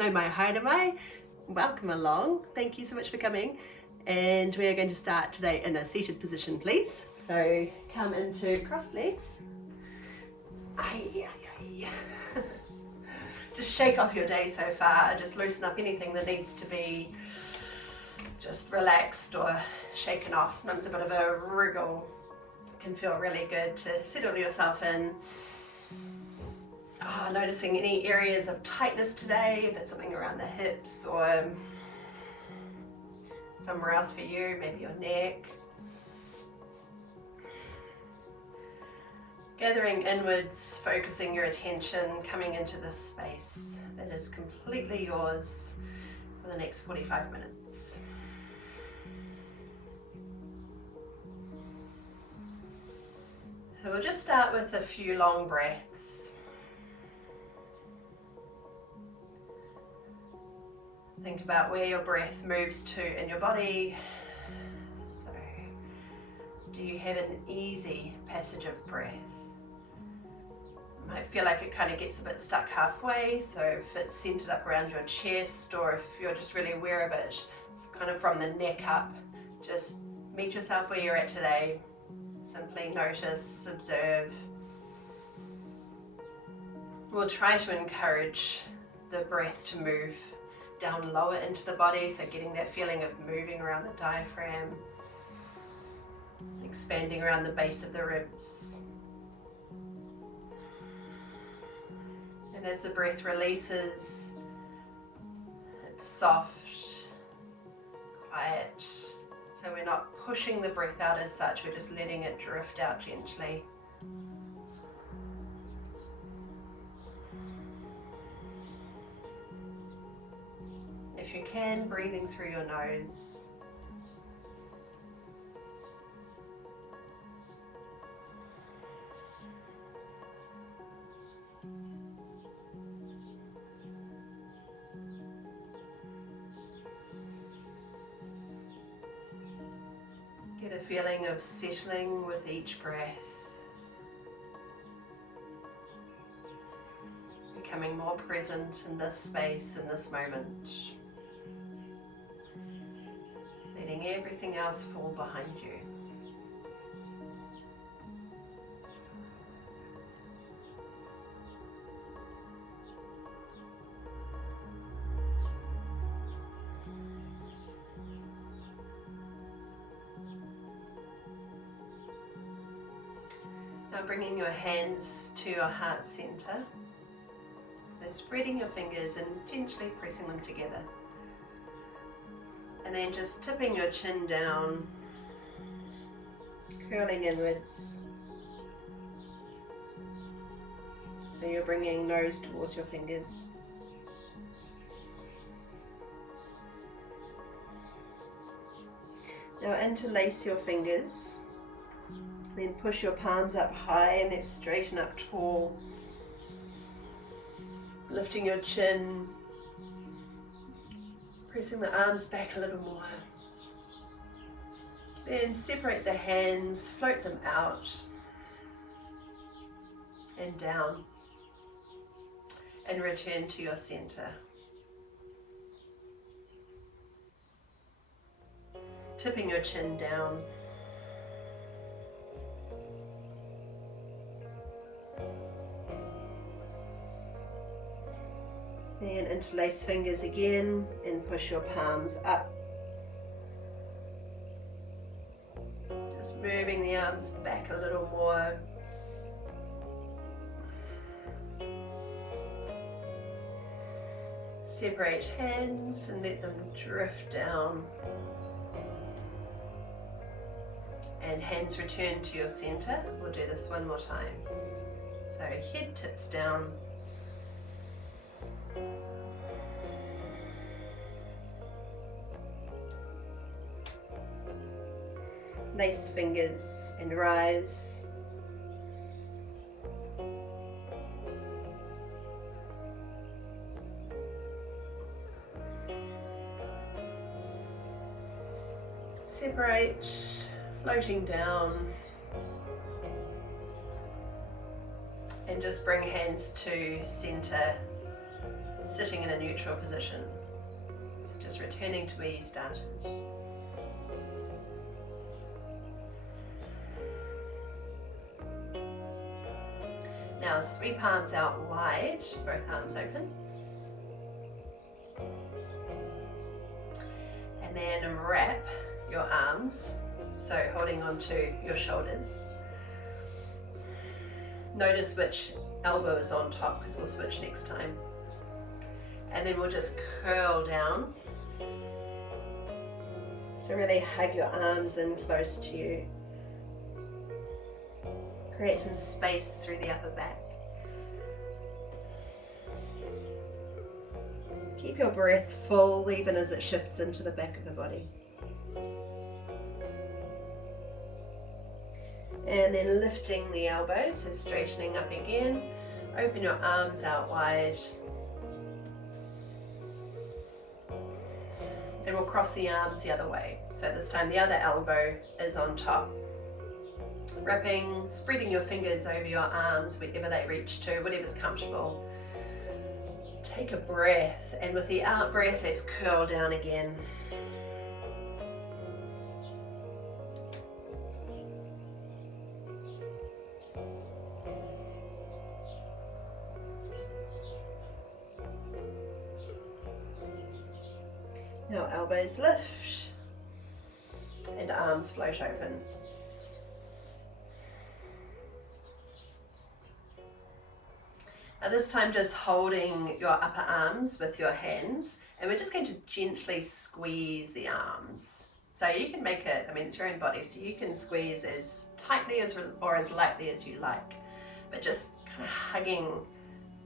No mai, haere mai. Welcome along. Thank you so much for coming. And we are going to start today in a seated position, please. So come into crossed legs. Just shake off your day so far. Just loosen up anything that needs to be just relaxed or shaken off. Sometimes a bit of a wriggle can feel really good to settle yourself in. Noticing any areas of tightness today, if it's something around the hips or somewhere else for you, maybe your neck. Gathering inwards, focusing your attention, coming into this space that is completely yours for the next 45 minutes. So we'll just start with a few long breaths. Think about where your breath moves to in your body. So, do you have an easy passage of breath? You might feel like it kind of gets a bit stuck halfway, so if it's centered up around your chest, or if you're just really aware of it, kind of from the neck up, just meet yourself where you're at today. Simply notice, observe. We'll try to encourage the breath to move down lower into the body, so getting that feeling of moving around the diaphragm, expanding around the base of the ribs. And as the breath releases, it's soft, quiet, so we're not pushing the breath out as such, we're just letting it drift out gently. If you can, breathing through your nose. Get a feeling of settling with each breath. Becoming more present in this space, in this moment. Letting everything else fall behind you. Now bringing your hands to your heart center. So spreading your fingers and gently pressing them together. And then just tipping your chin down, curling inwards. So you're bringing nose towards your fingers. Now interlace your fingers, then push your palms up high and let's straighten up tall. Lifting your chin, pressing the arms back a little more. Then separate the hands, float them out and down, and return to your center. Tipping your chin down. And interlace fingers again and push your palms up. Just moving the arms back a little more. Separate hands and let them drift down. And hands return to your center. We'll do this one more time. So head tips down. Lace fingers and rise. Separate, floating down. And just bring hands to center. sitting in a neutral position. So just returning to where you started. Now sweep arms out wide, both arms open. And then wrap your arms, so holding onto your shoulders. Notice which elbow is on top, because we'll switch next time. And then we'll just curl down. So really hug your arms in close to you. Create some space through the upper back. Keep your breath full even as it shifts into the back of the body. And then lifting the elbows, so straightening up again. Open your arms out wide. And we'll cross the arms the other way. So this time the other elbow is on top. Wrapping, spreading your fingers over your arms wherever they reach to, whatever's comfortable. Take a breath, and with the out breath, let's curl down again. Now elbows lift and arms float open. Now this time just holding your upper arms with your hands, and we're just going to gently squeeze the arms. So you can make it, I mean it's your own body, so you can squeeze as tightly as or as lightly as you like, but just kind of hugging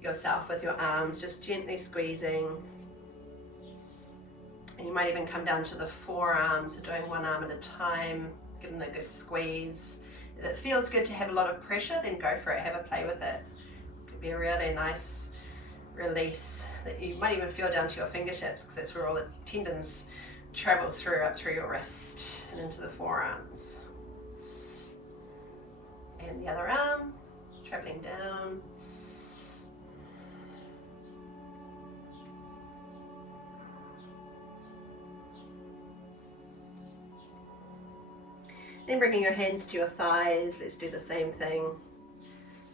yourself with your arms, just gently squeezing. And you might even come down to the forearms, so doing one arm at a time, give them a good squeeze. If it feels good to have a lot of pressure, then go for it, have a play with it. Could be a really nice release that you might even feel down to your fingertips, because that's where all the tendons travel through, up through your wrist and into the forearms. And the other arm, traveling down. Then bringing your hands to your thighs, let's do the same thing.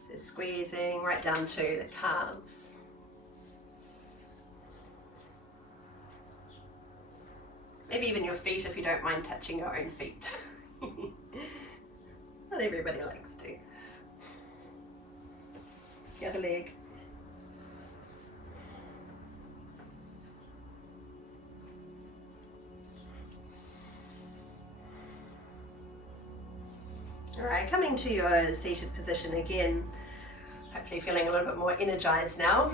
So squeezing right down to the calves. Maybe even your feet if you don't mind touching your own feet. Not everybody likes to. The other leg. Alright, coming to your seated position again, hopefully feeling a little bit more energized now.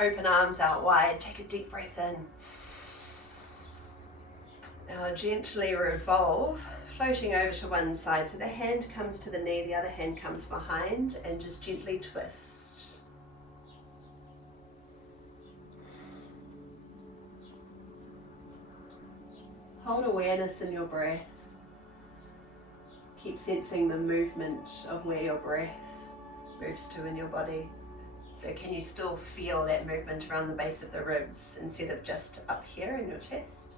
Open arms out wide, take a deep breath in. Now gently revolve, floating over to one side, so the hand comes to the knee, the other hand comes behind, and just gently twist. Hold awareness in your breath. Keep sensing the movement of where your breath moves to in your body. So can you still feel that movement around the base of the ribs instead of just up here in your chest?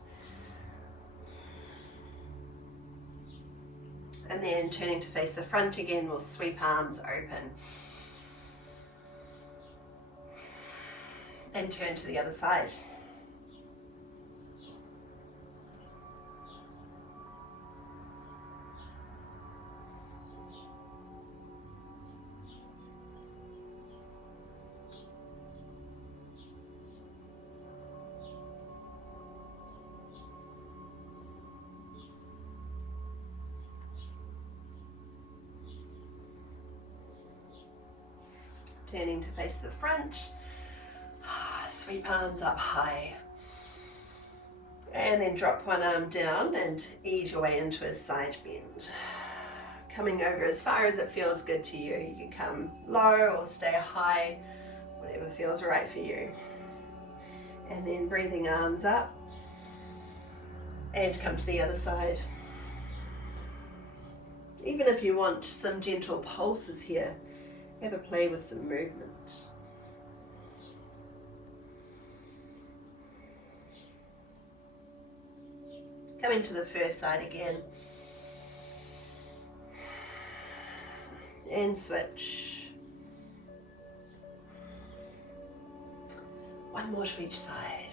And then turning to face the front again, we'll sweep arms open. And turn to the other side. Turning to face the front, sweep arms up high. And then drop one arm down and ease your way into a side bend. Coming over as far as it feels good to you. You can come low or stay high, whatever feels right for you. And then breathing arms up and come to the other side. Even if you want some gentle pulses here, have a play with some movement. Coming to the first side again. And switch. One more to each side.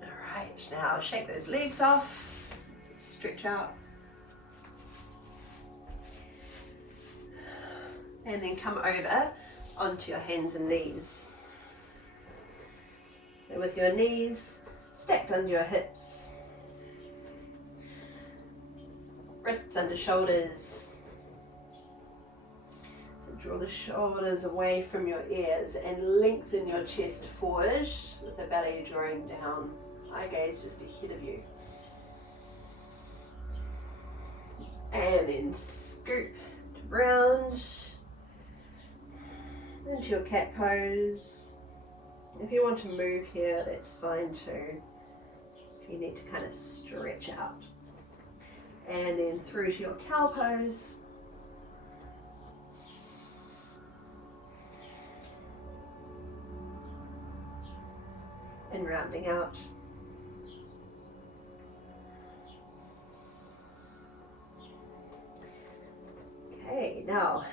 Alright, now shake those legs off, stretch out. And then come over onto your hands and knees. So with your knees stacked under your hips, wrists under shoulders. So draw the shoulders away from your ears and lengthen your chest forward with the belly drawing down. Eye gaze just ahead of you. And then scoop round into your cat pose. If you want to move here, that's fine too. If you need to kind of stretch out. And then through to your cow pose. And rounding out. Okay, now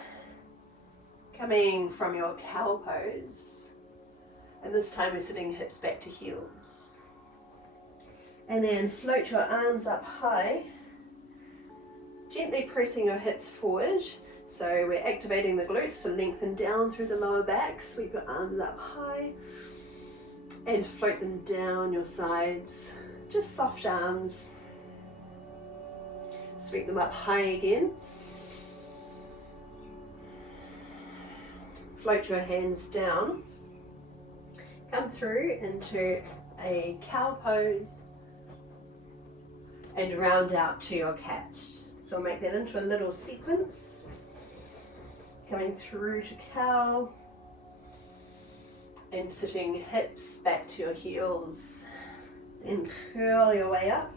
coming from your cow pose, and this time we're sitting hips back to heels. And then float your arms up high, gently pressing your hips forward. So we're activating the glutes to lengthen down through the lower back. Sweep your arms up high and float them down your sides. Just soft arms. Sweep them up high again. Float your hands down. Come through into a cow pose and round out to your cat. So make that into a little sequence. Coming through to cow and sitting hips back to your heels. Then curl your way up.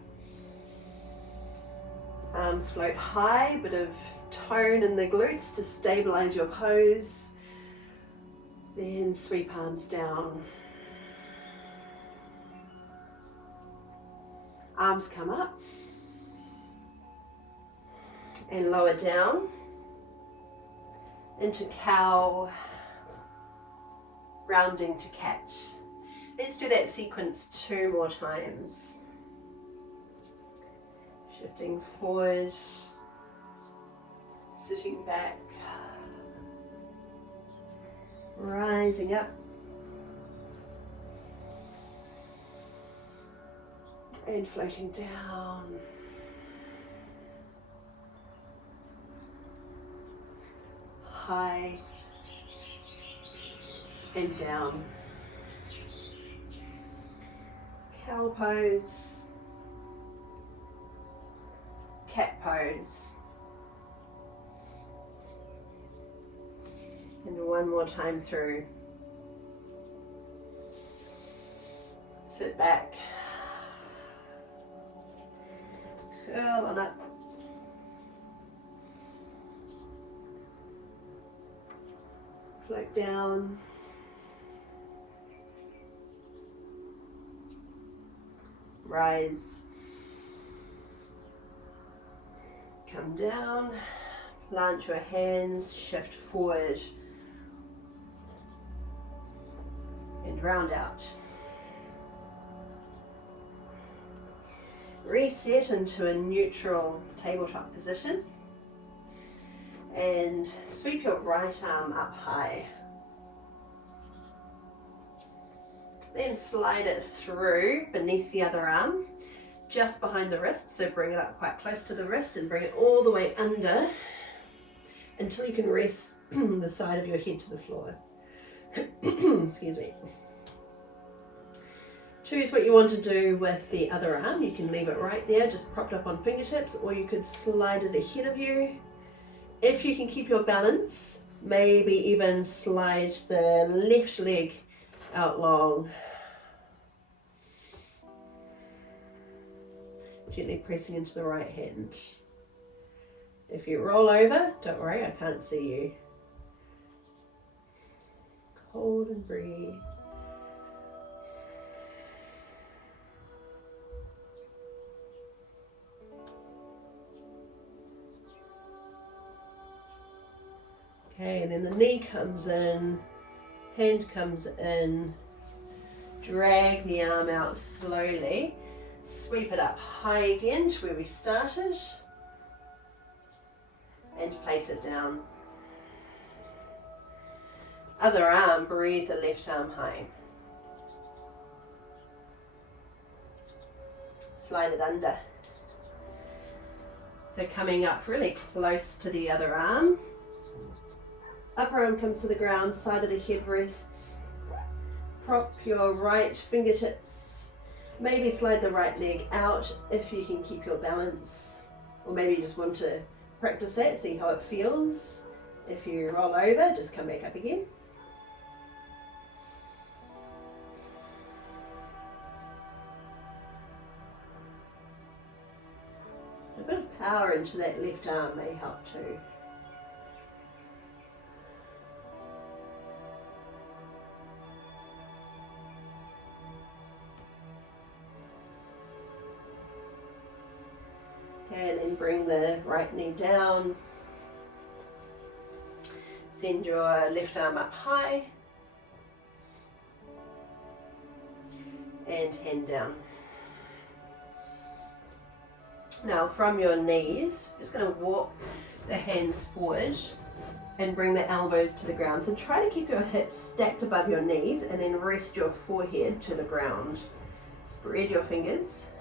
Arms float high, bit of tone in the glutes to stabilize your pose. Then sweep arms down. Arms come up and lower down into cow, rounding to cat. Let's do that sequence 2 more times. Shifting forward, sitting back, rising up, and floating down. High and down. Cow pose, cat pose. And one more time through. Sit back. Curl on up. Float down. Rise. Come down. Plant your hands, shift forward. And round out. Reset into a neutral tabletop position. And sweep your right arm up high. Then slide it through beneath the other arm, just behind the wrist. So bring it up quite close to the wrist and bring it all the way under until you can rest the side of your head to the floor. Excuse me. Choose what you want to do with the other arm. You can leave it right there, just propped up on fingertips, or you could slide it ahead of you. If you can keep your balance, maybe even slide the left leg out long. Gently pressing into the right hand. If you roll over, don't worry, I can't see you. hold and breathe. Okay, and then the knee comes in, hand comes in, drag the arm out slowly, sweep it up high again to where we started, and place it down. Other arm, breathe the left arm high. Slide it under. So coming up really close to the other arm. Upper arm comes to the ground, side of the head rests. Prop your right fingertips. Maybe slide the right leg out if you can keep your balance. Or maybe you just want to practice that, see how it feels. If you roll over, just come back up again. So a bit of power into that left arm may help too. And then bring the right knee down. Send your left arm up high. And hand down. Now from your knees, just going to walk the hands forward and bring the elbows to the ground. So try to keep your hips stacked above your knees and then rest your forehead to the ground. Spread your fingers.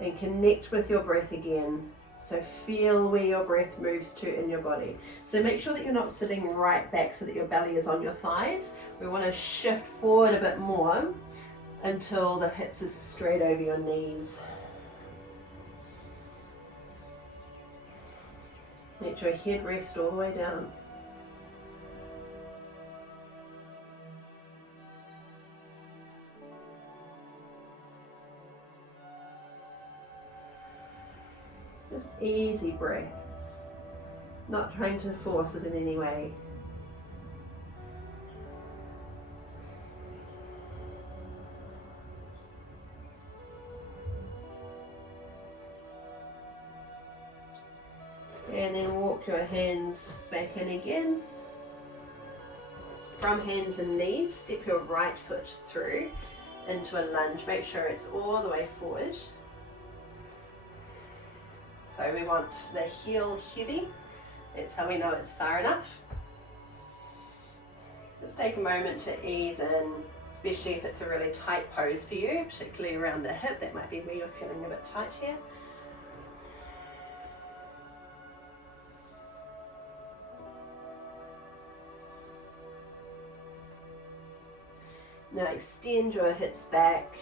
And connect with your breath again. So feel where your breath moves to in your body. So make sure that you're not sitting right back so that your belly is on your thighs. We want to shift forward a bit more until the hips are straight over your knees. Let your head rest all the way down. Just easy breaths, not trying to force it in any way. And then walk your hands back in again. From hands and knees, step your right foot through into a lunge. Make sure it's all the way forward. So we want the heel heavy. That's how we know it's far enough. Just take a moment to ease in, especially if it's a really tight pose for you, particularly around the hip. That might be where you're feeling a bit tight here. Now extend your hips back,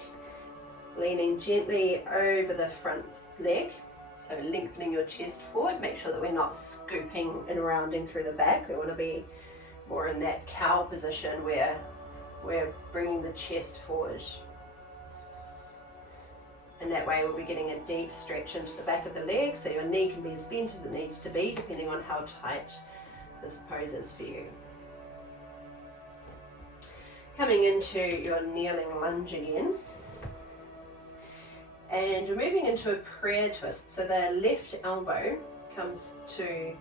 leaning gently over the front leg. So lengthening your chest forward, make sure that we're not scooping and rounding through the back. We want to be more in that cow position where we're bringing the chest forward. And that way we'll be getting a deep stretch into the back of the leg, so your knee can be as bent as it needs to be, depending on how tight this pose is for you. Coming into your kneeling lunge again. And you're moving into a prayer twist. So the left elbow comes to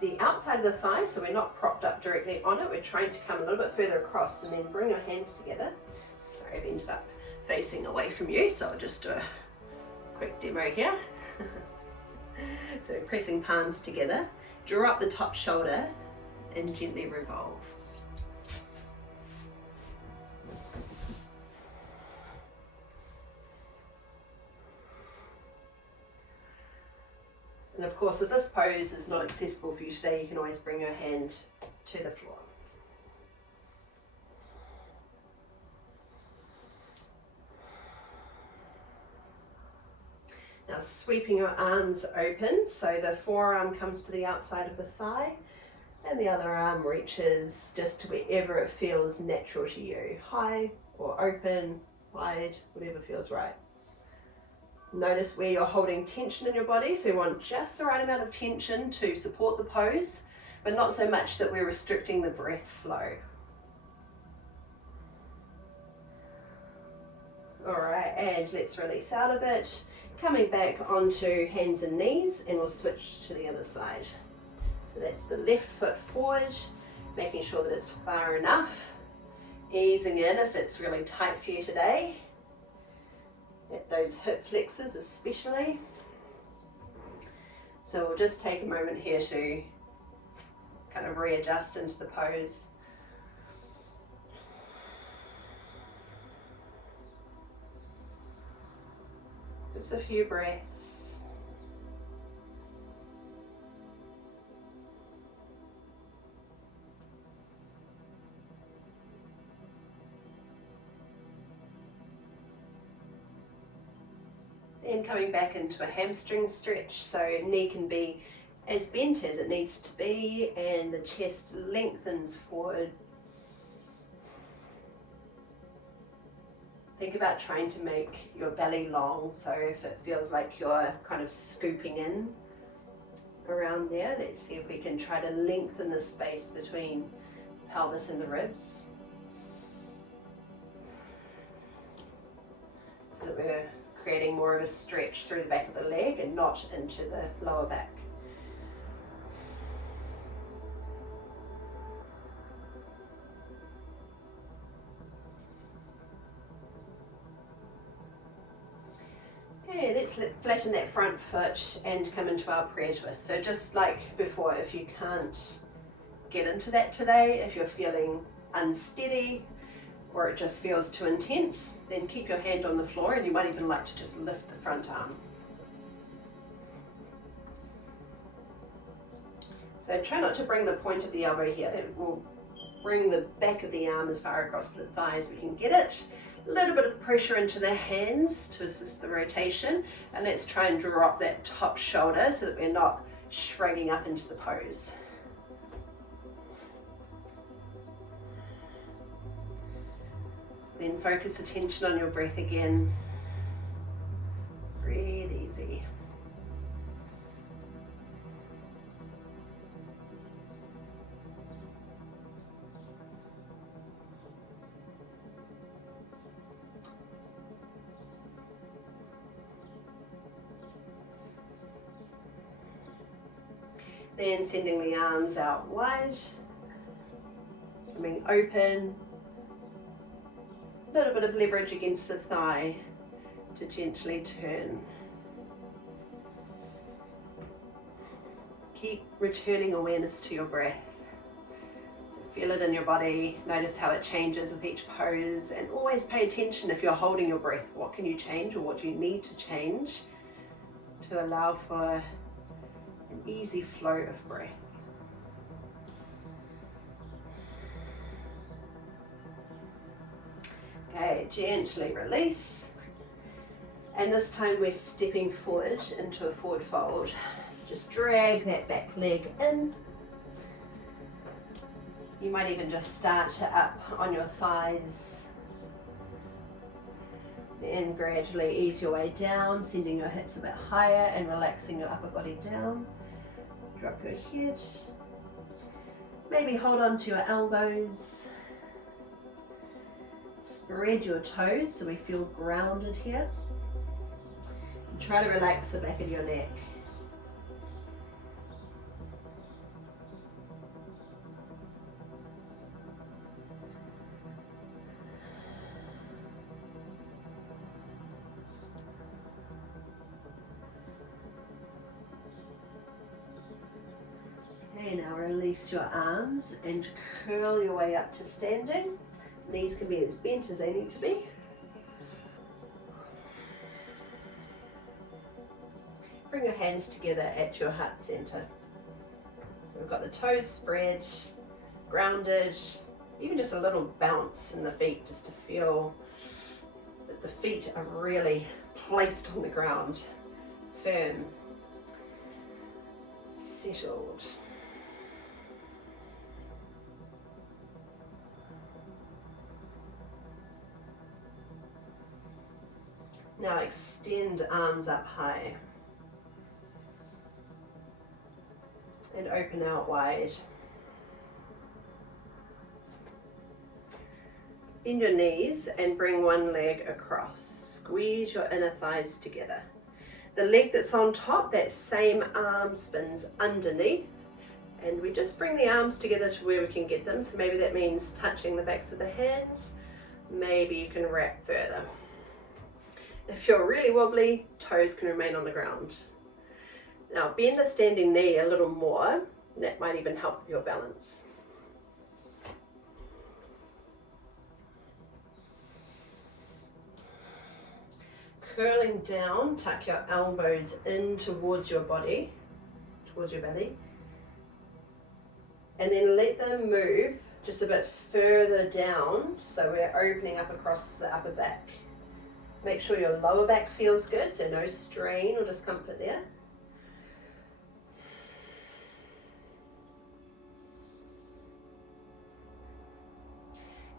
the outside of the thigh, so we're not propped up directly on it. We're trying to come a little bit further across and then bring your hands together. Sorry, I've ended up facing away from you, so I'll just do a quick demo here. So pressing palms together, draw up the top shoulder and gently revolve. And of course, if this pose is not accessible for you today, you can always bring your hand to the floor. Now sweeping your arms open, so the forearm comes to the outside of the thigh and the other arm reaches just to wherever it feels natural to you. High or open, wide, whatever feels right. Notice where you're holding tension in your body, so you want just the right amount of tension to support the pose, but not so much that we're restricting the breath flow. All right, and let's release out of it. Coming back onto hands and knees, and we'll switch to the other side. So that's the left foot forward, making sure that it's far enough. Easing in if it's really tight for you today. At those hip flexors especially. So we'll just take a moment here to kind of readjust into the pose. Just a few breaths. Then coming back into a hamstring stretch, so knee can be as bent as it needs to be and the chest lengthens forward. Think about trying to make your belly long, so if it feels like you're kind of scooping in around there, let's see if we can try to lengthen the space between the pelvis and the ribs. So that we're creating more of a stretch through the back of the leg and not into the lower back. Okay, let's flatten that front foot and come into our prayer twist. So just like before, if you can't get into that today, if you're feeling unsteady, or it just feels too intense, then keep your hand on the floor, and you might even like to just lift the front arm. So try not to bring the point of the elbow here. That will bring the back of the arm as far across the thigh as we can get it. A little bit of pressure into the hands to assist the rotation, and let's try and drop that top shoulder so that we're not shrugging up into the pose. Then focus attention on your breath again. Breathe easy. Then sending the arms out wide, coming open. A little bit of leverage against the thigh to gently turn. Keep returning awareness to your breath. So feel it in your body, notice how it changes with each pose, and always pay attention if you're holding your breath. What can you change, or what do you need to change to allow for an easy flow of breath? Okay, gently release, and this time we're stepping forward into a forward fold. So just drag that back leg in. You might even just start to up on your thighs, and gradually ease your way down, sending your hips a bit higher and relaxing your upper body down. Drop your head, maybe hold on to your elbows. Spread your toes so we feel grounded here. And try to relax the back of your neck. Okay, now release your arms and curl your way up to standing. Knees can be as bent as they need to be. Bring your hands together at your heart center. So we've got the toes spread, grounded, even just a little bounce in the feet just to feel that the feet are really placed on the ground, firm, settled. Now extend arms up high. and open out wide. Bend your knees and bring one leg across. Squeeze your inner thighs together. The leg that's on top, that same arm spins underneath, and we just bring the arms together to where we can get them. So maybe that means touching the backs of the hands. Maybe you can wrap further. If you're really wobbly, toes can remain on the ground. Now bend the standing knee a little more. That might even help with your balance. Curling down, tuck your elbows in towards your body, towards your belly, and then let them move just a bit further down, so we're opening up across the upper back. Make sure your lower back feels good, so no strain or discomfort there.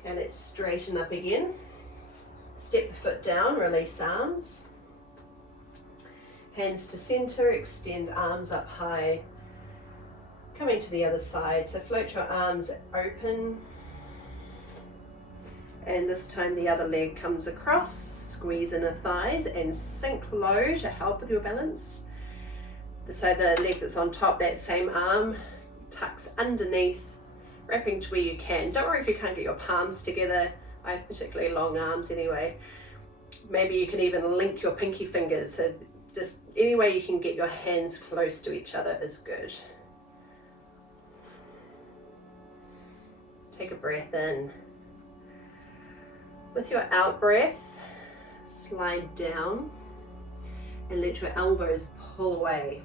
Okay, let's straighten up again. Step the foot down, release arms. Hands to center, extend arms up high. Coming to the other side, so float your arms open. And this time the other leg comes across, squeeze inner thighs and sink low to help with your balance. So the leg that's on top, that same arm, tucks underneath, wrapping to where you can. Don't worry if you can't get your palms together. I have particularly long arms anyway. Maybe you can even link your pinky fingers, so just any way you can get your hands close to each other is good. Take a breath in. With your out breath, slide down and let your elbows pull away.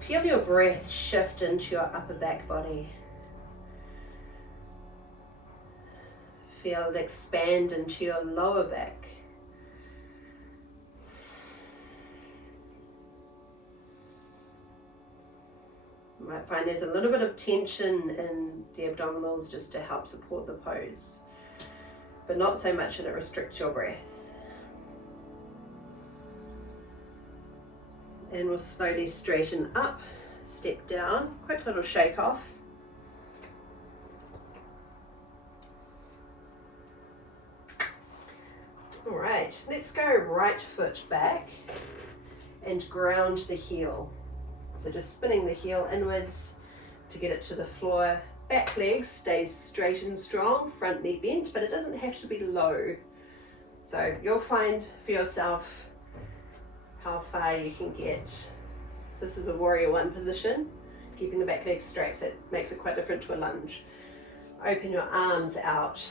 Feel your breath shift into your upper back body. Feel it expand into your lower back. You might find there's a little bit of tension in the abdominals just to help support the pose, but not so much that it restricts your breath. And we'll slowly straighten up, step down, quick little shake off. All right, let's go right foot back and ground the heel. So just spinning the heel inwards to get it to the floor. Back leg stays straight and strong, front knee bent, but it doesn't have to be low. So you'll find for yourself how far you can get. So this is a warrior one position, keeping the back leg straight, so it makes it quite different to a lunge. Open your arms out.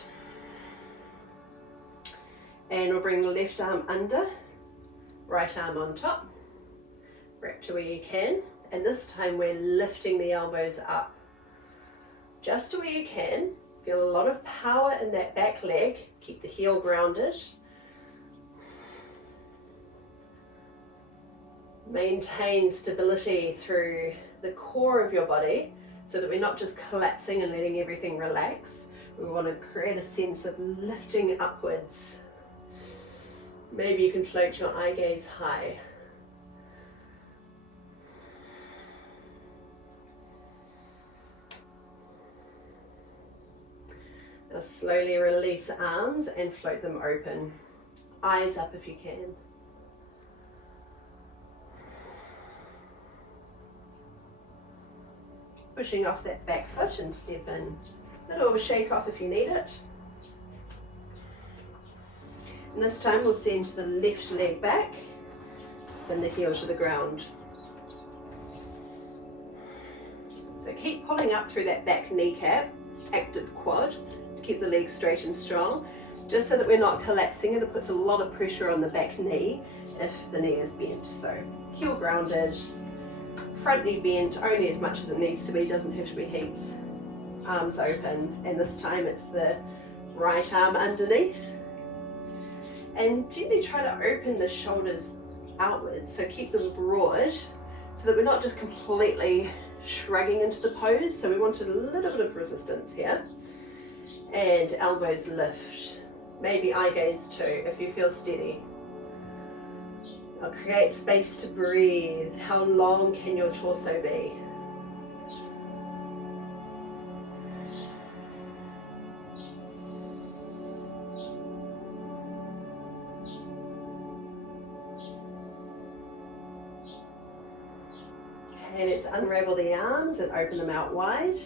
And we'll bring the left arm under, right arm on top, wrap to where you can, and this time we're lifting the elbows up. Just to where you can, feel a lot of power in that back leg, keep the heel grounded. Maintain stability through the core of your body so that we're not just collapsing and letting everything relax. We want to create a sense of lifting upwards. Maybe you can float your eye gaze high. Now slowly release arms and float them open. Eyes up if you can. Pushing off that back foot and step in. Little shake off if you need it. And this time we'll send the left leg back, spin the heel to the ground. So keep pulling up through that back kneecap, active quad, to keep the leg straight and strong, just so that we're not collapsing, and it puts a lot of pressure on the back knee if the knee is bent. So heel grounded, front knee bent only as much as it needs to be, doesn't have to be heaps. Arms open, and this time it's the right arm underneath. And gently try to open the shoulders outwards, so keep them broad so that we're not just completely shrugging into the pose. So we want a little bit of resistance here. And elbows lift. Maybe eye gaze too if you feel steady. Now create space to breathe. How long can your torso be? Okay, let's unravel the arms and open them out wide.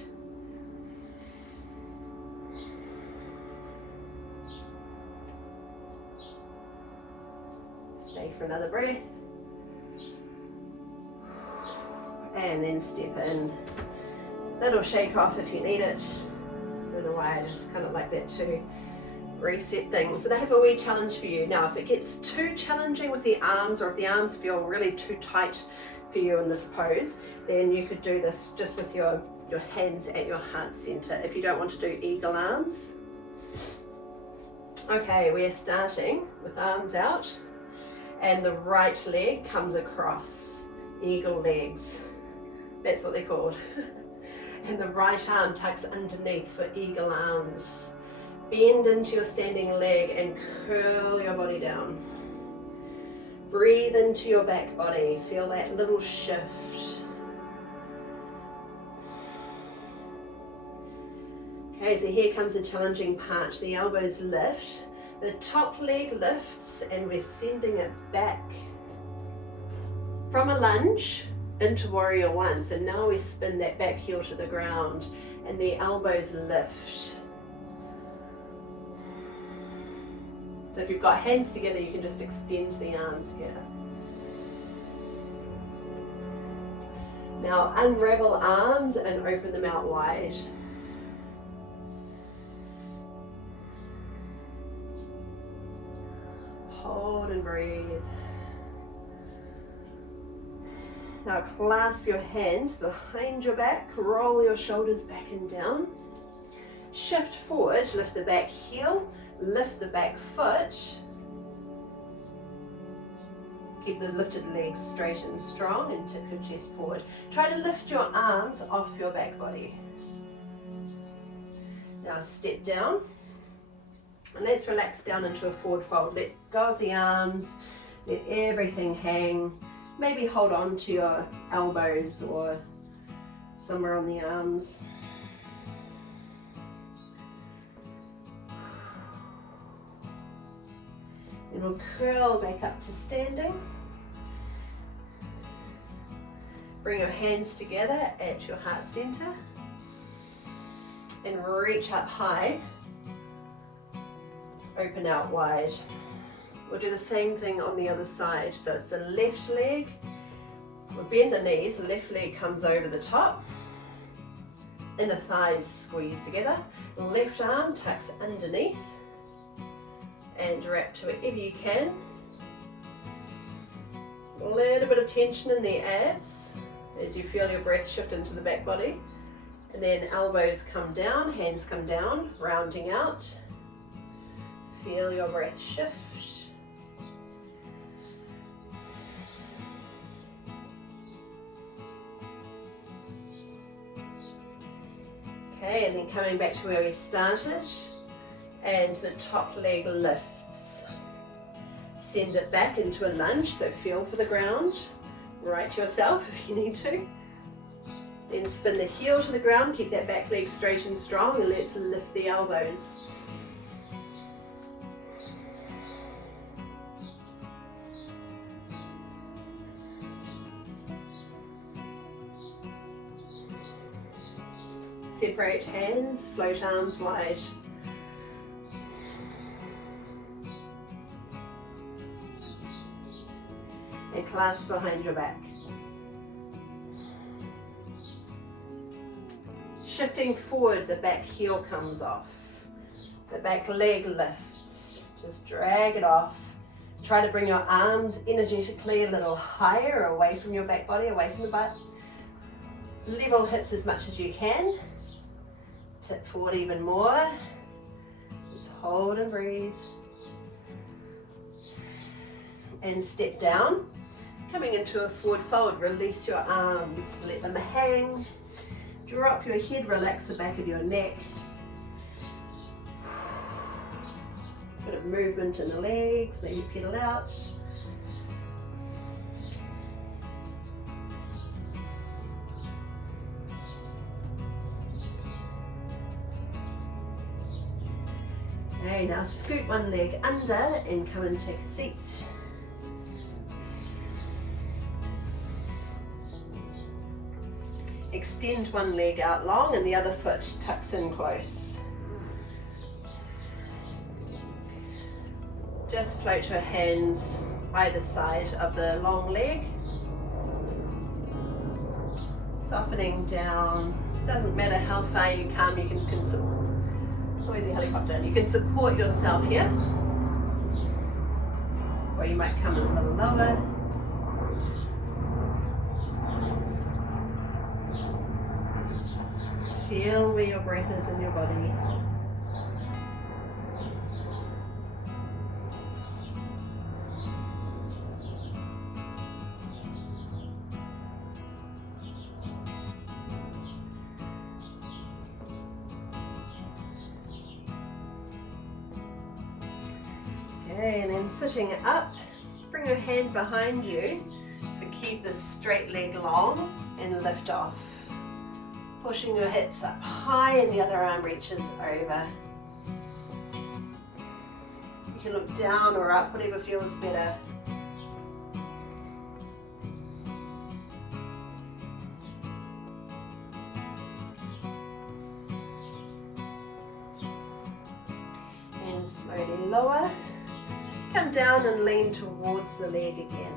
Stay for another breath. And then step in. Little shake off if you need it. I don't know why, I just kind of like that to reset things. And I have a wee challenge for you. Now, if it gets too challenging with the arms, or if the arms feel really too tight for you in this pose, then you could do this just with your hands at your heart center if you don't want to do eagle arms. Okay, we're starting with arms out, and the right leg comes across, eagle legs. That's what they're called. And the right arm tucks underneath for eagle arms. Bend into your standing leg and curl your body down. Breathe into your back body. Feel that little shift. Okay, so here comes the challenging part. The elbows lift. The top leg lifts and we're sending it back from a lunge into warrior one. So now we spin that back heel to the ground and the elbows lift. So if you've got hands together, you can just extend the arms here. Now unravel arms and open them out wide. Hold and breathe. Now clasp your hands behind your back, roll your shoulders back and down. Shift forward, lift the back heel, lift the back foot. Keep the lifted legs straight and strong and tip your chest forward. Try to lift your arms off your back body. Now step down. And let's relax down into a forward fold. Let go of the arms, let everything hang. Maybe hold on to your elbows or somewhere on the arms. And we'll curl back up to standing. Bring your hands together at your heart center and reach up high. Open out wide. We'll do the same thing on the other side. So it's the left leg. We'll bend the knees. The left leg comes over the top. Inner thighs squeeze together. Left arm tucks underneath. And wrap to wherever you can. A little bit of tension in the abs as you feel your breath shift into the back body. And then elbows come down, hands come down, rounding out. Feel your breath shift. Okay, and then coming back to where we started, and the top leg lifts. Send it back into a lunge, so feel for the ground. Right yourself if you need to. Then spin the heel to the ground, keep that back leg straight and strong, and let's lift the elbows. Separate hands, float arms wide. And clasp behind your back. Shifting forward, the back heel comes off. The back leg lifts. Just drag it off. Try to bring your arms energetically a little higher, away from your back body, away from the butt. Level hips as much as you can. Tip forward even more. Just hold and breathe. And step down. Coming into a forward fold, release your arms, let them hang. Drop your head, relax the back of your neck. Bit of movement in the legs, maybe pedal out. Okay, now scoot one leg under and come and take a seat. Extend one leg out long and the other foot tucks in close. Just float your hands either side of the long leg. Softening down. Doesn't matter how far you come, you can noisy helicopter. You can support yourself here. Or you might come a little lower. Feel where your breath is in your body. Okay, and then sitting up, bring your hand behind you. So keep this straight leg long and lift off. Pushing your hips up high and the other arm reaches over. You can look down or up, whatever feels better. And slowly lower. Come down and lean towards the leg again.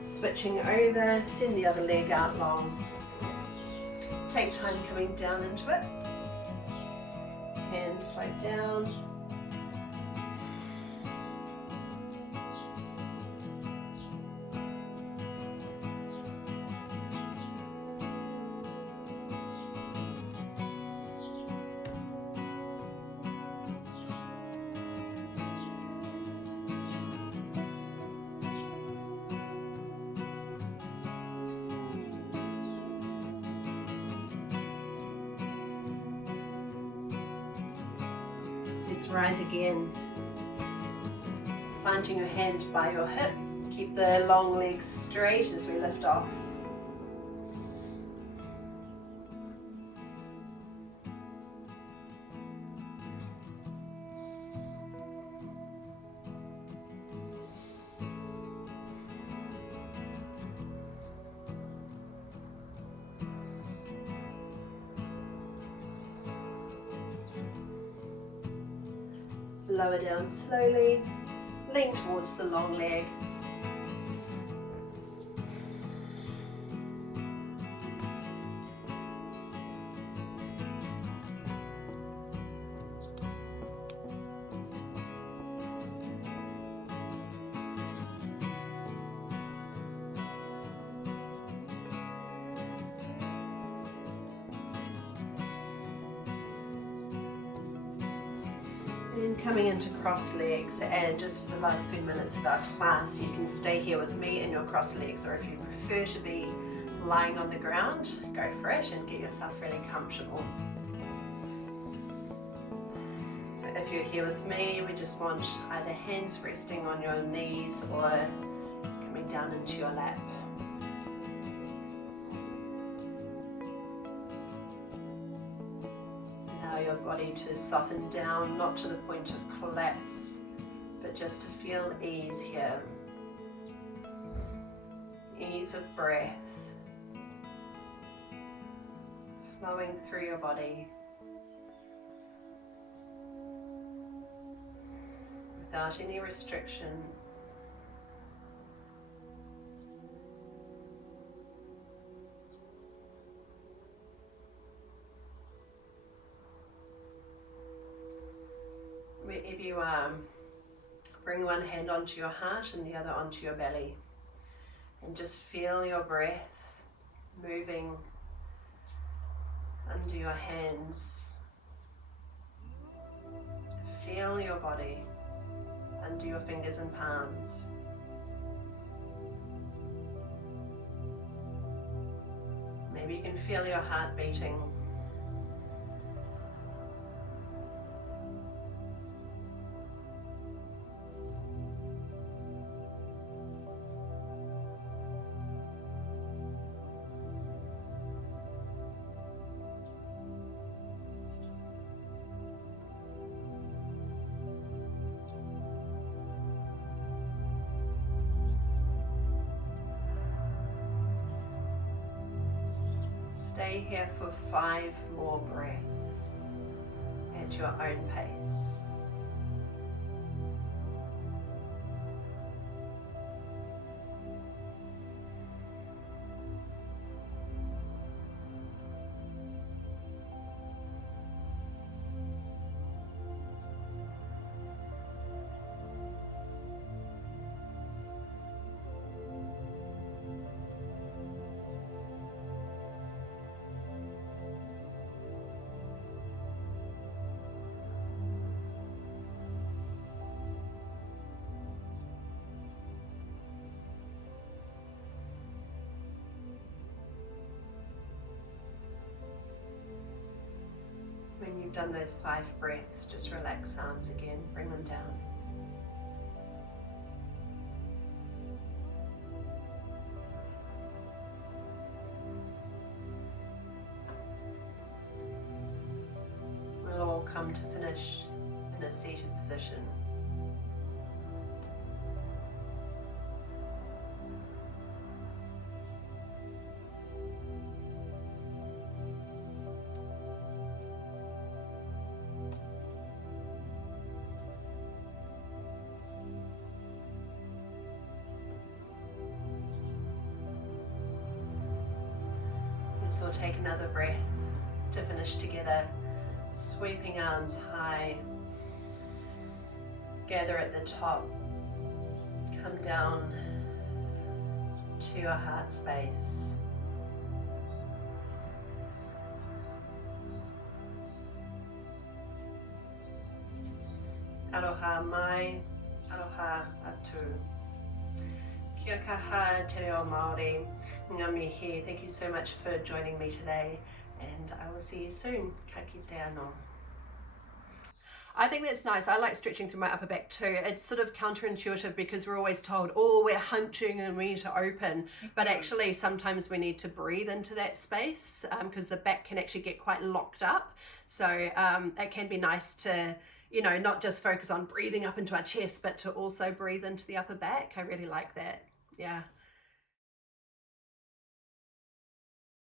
Switching over, send the other leg out long. Take time coming down into it. Hands float down. Let's rise again. Planting your hand by your hip. Keep the long legs straight as we lift off. Lower down slowly, lean towards the long leg. And coming into cross legs, and just for the last few minutes of our class you can stay here with me in your cross legs, or if you prefer to be lying on the ground, go for it and get yourself really comfortable. So if you're here with me, we just want either hands resting on your knees or coming down into your lap. Your body to soften down, not to the point of collapse, but just to feel ease here. Ease of breath flowing through your body without any restriction. Wherever you are, bring one hand onto your heart and the other onto your belly, and just feel your breath moving under your hands. Feel your body under your fingers and palms. Maybe you can feel your heart beating. Stay here for 5 more breaths at your own pace. When you've done those 5 breaths, just relax arms again, bring them down. We'll all come to finish in a seated position. So we'll take another breath to finish together, sweeping arms high, gather at the top, come down to your heart space. AROHA MAI, AROHA ATU. Kia kaha te reo Māori, ngā mihi. Thank you so much for joining me today, and I will see you soon. Ka kite anō. I think that's nice. I like stretching through my upper back too. It's sort of counterintuitive because we're always told, oh, we're hunching and we need to open. But actually, sometimes we need to breathe into that space because the back can actually get quite locked up. So it can be nice to, you know, not just focus on breathing up into our chest, but to also breathe into the upper back. I really like that. Yeah.